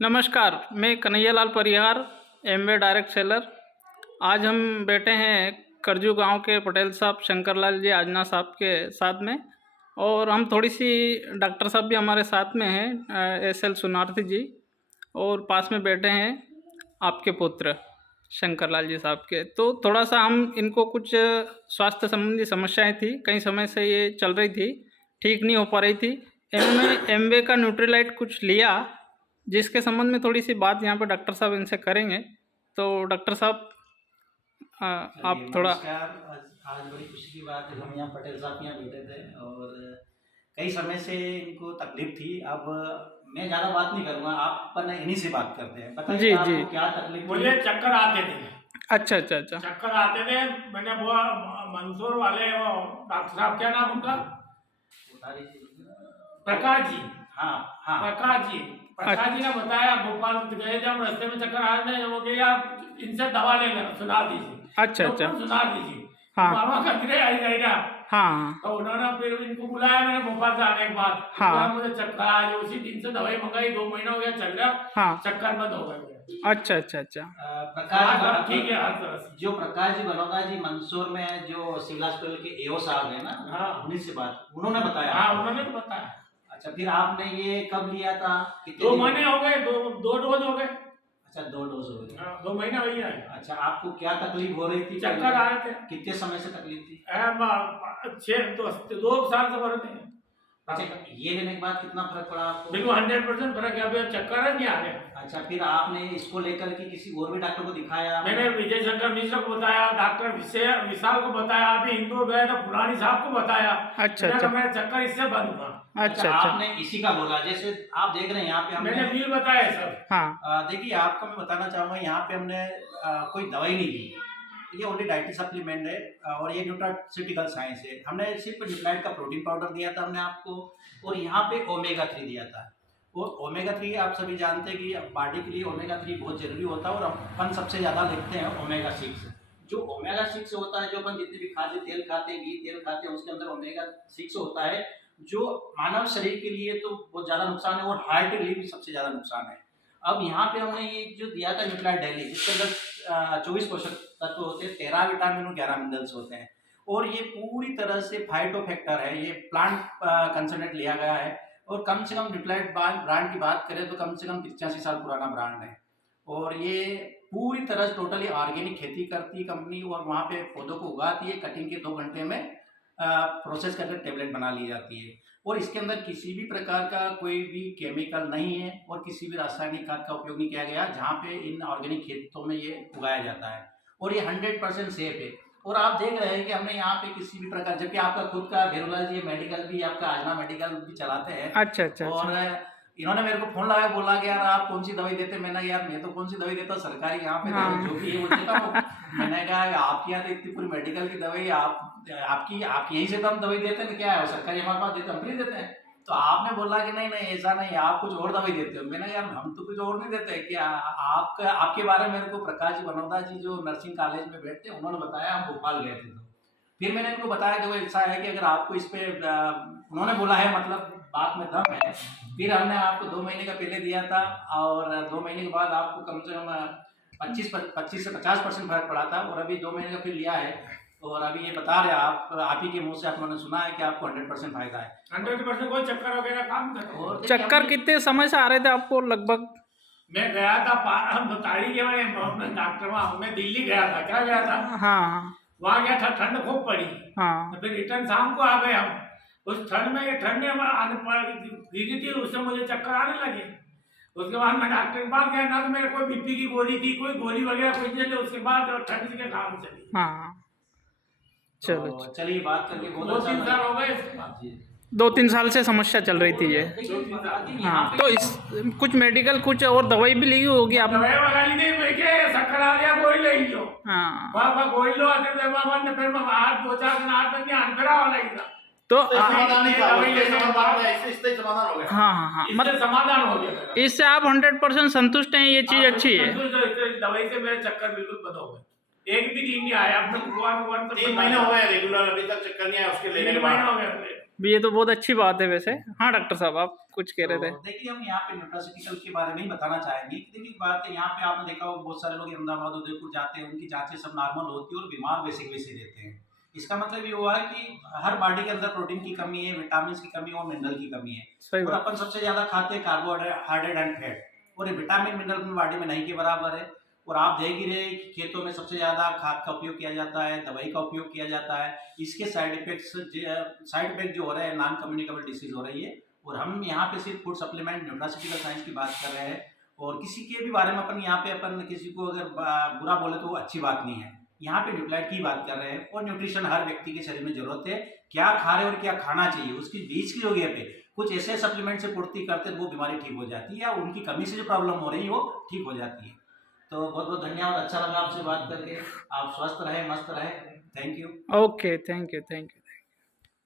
नमस्कार, मैं कन्हैयालाल परिहार, Amway direct seller. आज हम बैठे हैं करजू गांव के पटेल साहब शंकरलाल जी आजना साहब के साथ में, और हम थोड़ी सी डॉक्टर साहब भी हमारे साथ में हैं, एसएल सुनार्थी जी, और पास में बैठे हैं आपके पुत्र शंकरलाल जी साहब के। तो थोड़ा सा हम इनको कुछ स्वास्थ्य संबंधी समस्याएं थी, कई समय से ये चल रही थी, ठीक नहीं हो पा रही थी। इन्होंने एमवे का न्यूट्रीलाइट कुछ लिया, जिसके संबंध में थोड़ी सी बात यहाँ पे डॉक्टर साहब इनसे करेंगे। तो डॉक्टर साहब आप थोड़ा। नमस्कार। आज बड़ी खुशी की बात है, हम यहाँ पटेल साहब के यहाँ बैठे थे और कई समय से इनको तकलीफ थी। अब मैं ज़्यादा बात नहीं करूँगा, आप अपन इन्हीं से बात करते हैं। बताइए जी जी। आपको क्या तकलीफ थी? मुझे चक्कर आते थे। अच्छा अच्छा अच्छा। चक्कर आते थे। मैंने वो मंसूर वाले वो डॉक्टर साहब, क्या नाम उनका? प्रकाश जी। हाँ हाँ। प्रकाश जी ने बताया, भोपाल गए थे हम, रास्ते में चक्कर आ रहे थे, वो कहे आप इनसे दवा लेना, सुना दीजिए। अच्छा अच्छा। तो सुना दीजिए। हाँ। मामा का गिरे आई जाएगा। हाँ तो उन्होंने फिर इनको बुलाया, मैंने भोपाल से आने के बाद। हाँ। मुझे चक्कर आ, उसी दिन से दवाई मंगाई, 2 महीना हो गया चल रहा। हाँ। चक्कर बंद हो गए। अच्छा अच्छा अच्छा। प्रकाश ठीक है, हर तरह से। जो प्रकाश जी बनोगा जी मंसूर में जो सिविल हॉस्पिटल के एओ साहब है ना, हाँ। उन्हीं से बात उन्होंने बताया। हाँ, उन्होंने तो बताया। अच्छा, फिर आपने ये कब लिया था? 2 महीने हो गए, दो डोज हो गए। अच्छा, 2 डोज हो गए। 2 महीने हो गया है। अच्छा, आपको क्या तकलीफ हो रही थी? चक्कर आ रहे थे। कितने समय से तकलीफ थी? 2 साल से भरते हैं। अच्छा, ये लेने के बाद कितना फर्क पड़ा आपको? बिल्कुल 100% फर्क है, अभी चक्कर नहीं आ रहे। अच्छा, फिर आपने इसको लेकर के किसी और भी डॉक्टर को दिखाया? मैंने विजय शंकर मिश्र को बताया, डॉक्टर विशाल को बताया, अभी इंदौर गए तो पुरानी साहब को बताया। अच्छा अच्छा। मेरा चक्कर इससे बंद हुआ। अच्छा अच्छा। आपने इसी का बोला, जैसे आप देख रहे हैं यहाँ पे मैंने हमने बिल बताया सब। हाँ। देखिए, आपको मैं बताना चाहूँगा, यहाँ पे हमने कोई दवाई नहीं दी, ये ओनली डाइटरी सप्लीमेंट है और ये न्यूट्रास्यूटिकल साइंस है। हमने सिर्फ न्यूट्राइट का प्रोटीन पाउडर दिया था हमने आपको, और यहाँ पे ओमेगा 3 दिया था। और ओमेगा 3 आप सभी जानते हैं कि बॉडी के लिए ओमेगा 3 बहुत जरूरी होता है, और अपन सबसे ज़्यादा लिखते हैं ओमेगा 6। जो ओमेगा 6 होता है, जो अपन जितने भी खाद्य तेल खाते हैं, घी तेल खाते हैं, उसके अंदर ओमेगा 6 होता है, जो मानव शरीर के लिए तो बहुत ज़्यादा नुकसान है, और हार्ट के लिए भी सबसे ज़्यादा नुकसान है। अब यहाँ पे हमने ये जो दिया था न्यूट्राइट डेली, जिसके अंदर 24 पोषक तत्व होते हैं, 13 विटामिन और 11 मिनरल्स होते हैं, और ये पूरी तरह से फाइटोफैक्टर है, ये प्लांट कंसनट्रेट लिया गया है। और कम से कम न्यूट्राइट ब्रांड की बात करें तो कम से कम 85 साल पुराना ब्रांड है, और ये पूरी तरह से टोटली ऑर्गेनिक खेती करती है कंपनी, और वहाँ पे पौधों को उगाती है, कटिंग के 2 घंटे में प्रोसेस करके टेबलेट बना ली जाती है। और इसके अंदर किसी भी प्रकार का कोई भी केमिकल नहीं है, और किसी भी रासायनिक खाद का उपयोग नहीं किया गया, जहाँ पे इन ऑर्गेनिक खेतों में ये उगाया जाता है, और ये 100% सेफ है। और आप देख रहे हैं कि हमने यहाँ पे किसी भी प्रकार, जबकि आपका खुद का घेरोला जी मेडिकल भी, आपका आजना मेडिकल भी चलाते हैं। अच्छा अच्छा। और इन्होंने मेरे को फोन लगाया, बोला कि यार आप कौन सी दवाई देते? मैंने यार मैं तो कौन सी दवाई देता हूँ, सरकारी यहाँ पे हाँ। जो भी है वो देता हूँ। मैंने कहा आपके यहाँ तो इतनी पूरी मेडिकल की दवाई, आपकी यहीं से तो हम दवाई देते हैं, क्या है सरकारी हमारे पास देते, हम फ्री देते हैं। तो आपने बोला कि नहीं नहीं ऐसा नहीं, आप कुछ और दवाई देते हो। मैंने यार हम तो कुछ और नहीं देते कि आपके बारे में मेरे को प्रकाश जी बनोदा जी जो नर्सिंग कॉलेज में बैठते हैं, उन्होंने बताया, हम भोपाल गए थे। तो फिर मैंने इनको बताया कि वो ऐसा है कि अगर आपको इस पे उन्होंने बोला है, मतलब बात में दम है। फिर हमने आपको 2 महीने का पहले दिया था, और 2 महीने के बाद आपको कम से कम 25 से 50% फर्क पड़ा था, और अभी 2 महीने का फिर लिया है, और अभी ये बता रहे आप ही के मुंह से आपने सुना है कि आपको 100% फायदा है। 100% कोई चक्कर वगैरह काम कर। और चक्कर कितने समय से आ रहे थे आपको लगभग? मैं गया था हम तारीख के में डॉक्टर, वहाँ मैं दिल्ली गया था। क्या गया था? हाँ वहाँ गया था, ठंड खूब पड़ी। हाँ। तो फिर रिटर्न शाम को आ गए हम। उस ठंड में गिरी थी, उससे मुझे चक्कर आने लगे। उसके बाद मैं डॉक्टर के पास गया ना, तो मेरे कोई बीपी की गोली थी, कोई गोली वगैरह कुछ नहीं। उसके बाद ठंड के काम चली। हाँ। चलो तो चलिए, बात करके बहुत 2-3 साल हो गए। 2-3 साल से समस्या चल रही थी ये। हाँ, तो इस कुछ मेडिकल कुछ और दवाई भी ली होगी आपने? दवाई वगैरह ली नहीं, मैं चक्कर आ गया, गोली ले लो। हाँ। बाबा गोली लो, फिर मैं 2-4 दिन 8 दिन नहीं फिरा वाला ही था। तो हाँ हाँ हाँ, मतलब समाधान हो गया। इससे आप 100% संतुष्ट हैं? ये चीज अच्छी है। दवाई से मेरे चक्कर बिल्कुल बंद हो गए, एक भी दिन नहीं आया। अब तक 3 महीने हो गए रेगुलर, अभी तक चक्कर नहीं आया उसके लेने के बाद। हो गए। भी ये तो बहुत अच्छी बात है वैसे। हाँ डॉक्टर साहब, आप कुछ कह रहे थे। तो देखिए हम यहाँ पे न्यूट्रास्यूटिकल के बारे में ही बताना चाहेंगे कि देखिए बात है, यहाँ पे आपने देखा होगा बहुत सारे लोग अहमदाबाद उदयपुर जाते हैं, उनकी जांचें सब नॉर्मल होती है और बीमार वैसे के वैसे रहते हैं। इसका मतलब ये हुआ है कि हर बॉडी के अंदर प्रोटीन की कमी है, विटामिन की कमी है और मिनरल की कमी है। सही और बात। अपन सबसे ज़्यादा खाते हैं कार्बोहाइड्रेट एंड फैट, और ये विटामिन मिनरल में बॉडी में नहीं के बराबर है। और आप देख ही रहे हैं कि खेतों में सबसे ज़्यादा खाद का उपयोग किया जाता है, दवाई का उपयोग किया जाता है। इसके साइड इफेक्ट जो हो रहे हैं, नॉन कम्युनिकेबल डिसीज हो रही है। और हम यहाँ पे सिर्फ फूड सप्लीमेंट न्यूट्रास्यूटिकल साइंस की बात कर रहे हैं, और किसी के भी बारे में अपन यहाँ पे अपन किसी को अगर बुरा बोले तो वो अच्छी बात नहीं है। यहाँ पे न्यूट्राइट की बात कर रहे हैं, और न्यूट्रिशन हर व्यक्ति के शरीर में जरूरत है। क्या खा रहे और क्या खाना चाहिए, उसकी बीच की जगह पे कुछ ऐसे सप्लीमेंट से पूर्ति करते हैं वो बीमारी ठीक हो जाती है, या उनकी कमी से जो प्रॉब्लम हो रही है वो ठीक हो जाती है। तो बहुत बहुत धन्यवाद, अच्छा लगा आपसे बात करके। आप स्वस्थ रहे, मस्त रहे। Thank you. Okay, thank you, thank you.